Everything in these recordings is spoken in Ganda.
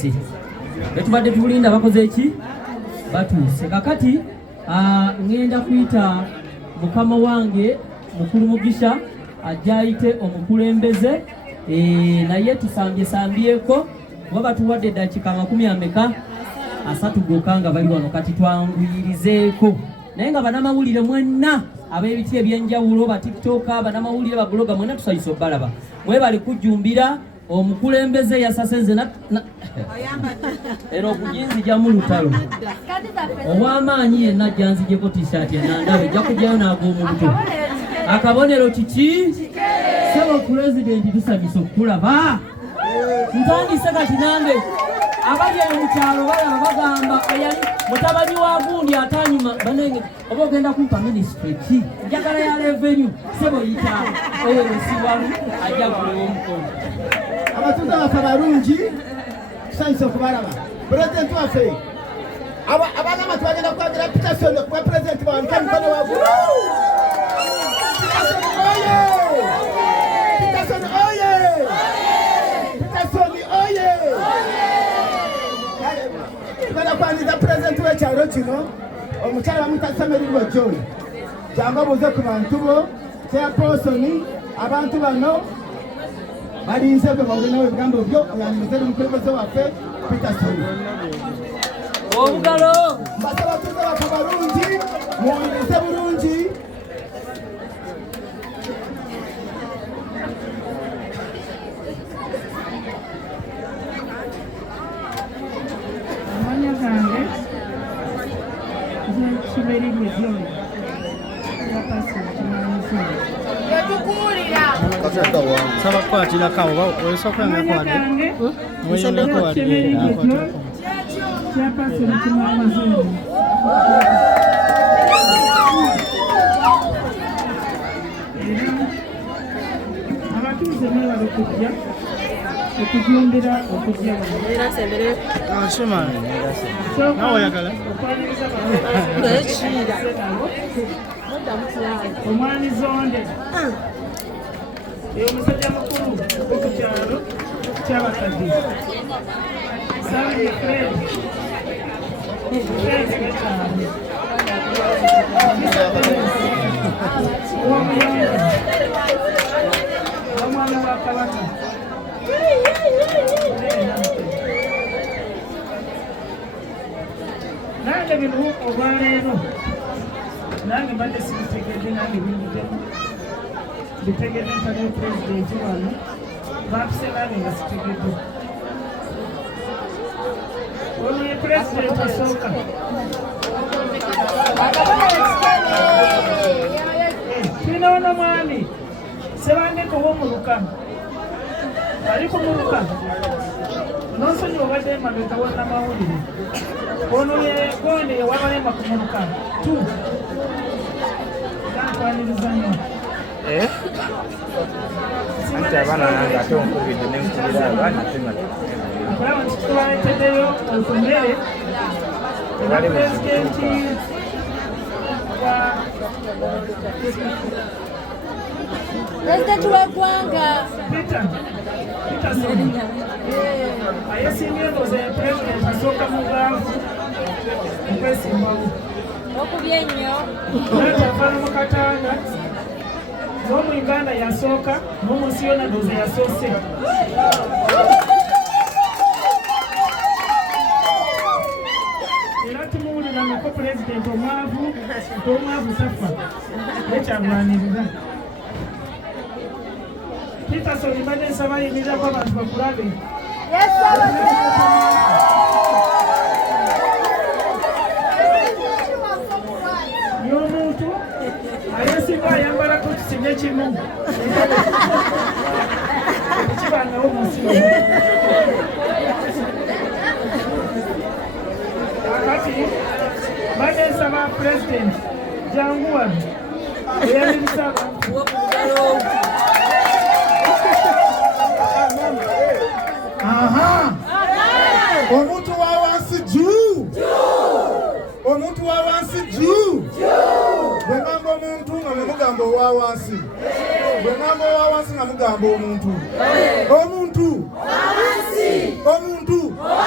batuuse. Betubadde tulinda bakoze eki? Batuuse. Kakati ngenda kuyita mukama wange mukulu Mugisha ajja ayite omukulembeze naye tusambyesambyeko kuba batuwadde eddakiika 30 gokka nga bali wano kati twanguyirizeeko. Naye nga bannamawulire mwenna ab'ebiti ebyenjawulo ba tiktoka bannamawulire ba bloga mwenna tusayise obbalaba mwebali kujjumbira omukulembeze yasasenze era okujinzija mu lutalo ow'amaanyi yenna ajja nzijeko t-shirt enandawe ejja kujjayo n'ag'omuntu. Akabonero kiki? Sebo pulezidenti tusanyusa okukulaba. Ntandise kati nange abali mu kyalo balaba bagamba eyali mutabani wa gundi atanyuma banenge oba ogenda kumpa ministry ki njagala ya revenue sebo yita owesiwalu ajja kulewo omukono. Abatuuze baffe abalungi tusanyusa okubalaba. Pulezidenti waffe abagamba tubagenda kwagira Peterson okuba pulezidenti bawanike mukono waggulu. Peterson oye! Peterson oye! Tugenda kwaniriza pulezidenti w'ekyalo kino omukyala bamuyita Samerirwa John. Jangu obuuze ku bantu bo chairperson abantu bano balinze bwe bawulinawo ebigambo byo oyanyumize omukulembeze waffe Peterson. Obugalo mbasaba batuuze baffe balungi muwulirize bulungi. Amanya gange Samerirwa John sabakwatira kawo wesokwanga kwade muyendeko wali abatuuze mwebale kujja okujumbira okujja nawe oyagala omwani zonde omusajja mukulu okukyalo kyabakadde Sami Fred wamuyonga omwana wa Kabaka nange bino olwaleero nange mbadde sibitegedde nange bimuddemu bitegedde mpale pulezidenti wano bampise nange nga sitegedde ono ye pulezidenti asooka tulina ono mwami Sebandeko w'omuluka ali kumuluka nonsonyi obadde emabega wannamawulire ono ye gonde yewabalemba kumuluka tu gantwaniriza nnyo anti abaana nange ate onkubidde nenkubira abaana okulaba nti tubaleeteddeyo okumere eba pulezidenti wa President w'eggwanga Peterson ayesimbye ndoze pulezidenti asooka mu bwangu okwesimbawo okubye ennyo nati afaana mu Katanga n'omu Uganda yasooka n'omu nsi yonna ndoze yasoose era tumuwuliranako pulezidenti omwavu omwavu tafa yekyagwanirira Peterson mbadde nsaba yimirako abantu bakulabe y'omuntu ayesinga ayambalako kisinye kimu ekibangawo munsi akati mbadde nsaba pulezidenti jangu wano eyayimisa abantu Omuntu wa wansi juu. Omuntu wa wansi juu. Bwe ngamba omuntu nga mugamba owa wansi. Bwe ngamba owa wansi nga mugamba omuntu. Omuntu wa wansi. Omuntu wa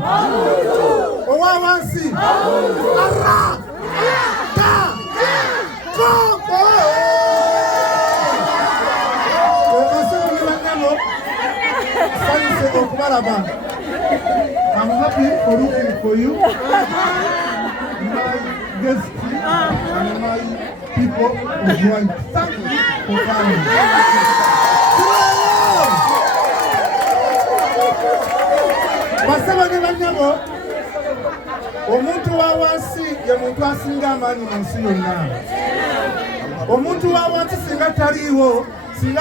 Owa wansi. Ara. Ta. Koko. I'm happy for looking for you. My guests and my people who joined. Thank you for coming. Basaba ne banyabo omuntu wa wansi ye muntu asinga amaanyi mu nsi yonna. Omuntu wa wansi singa taliiwo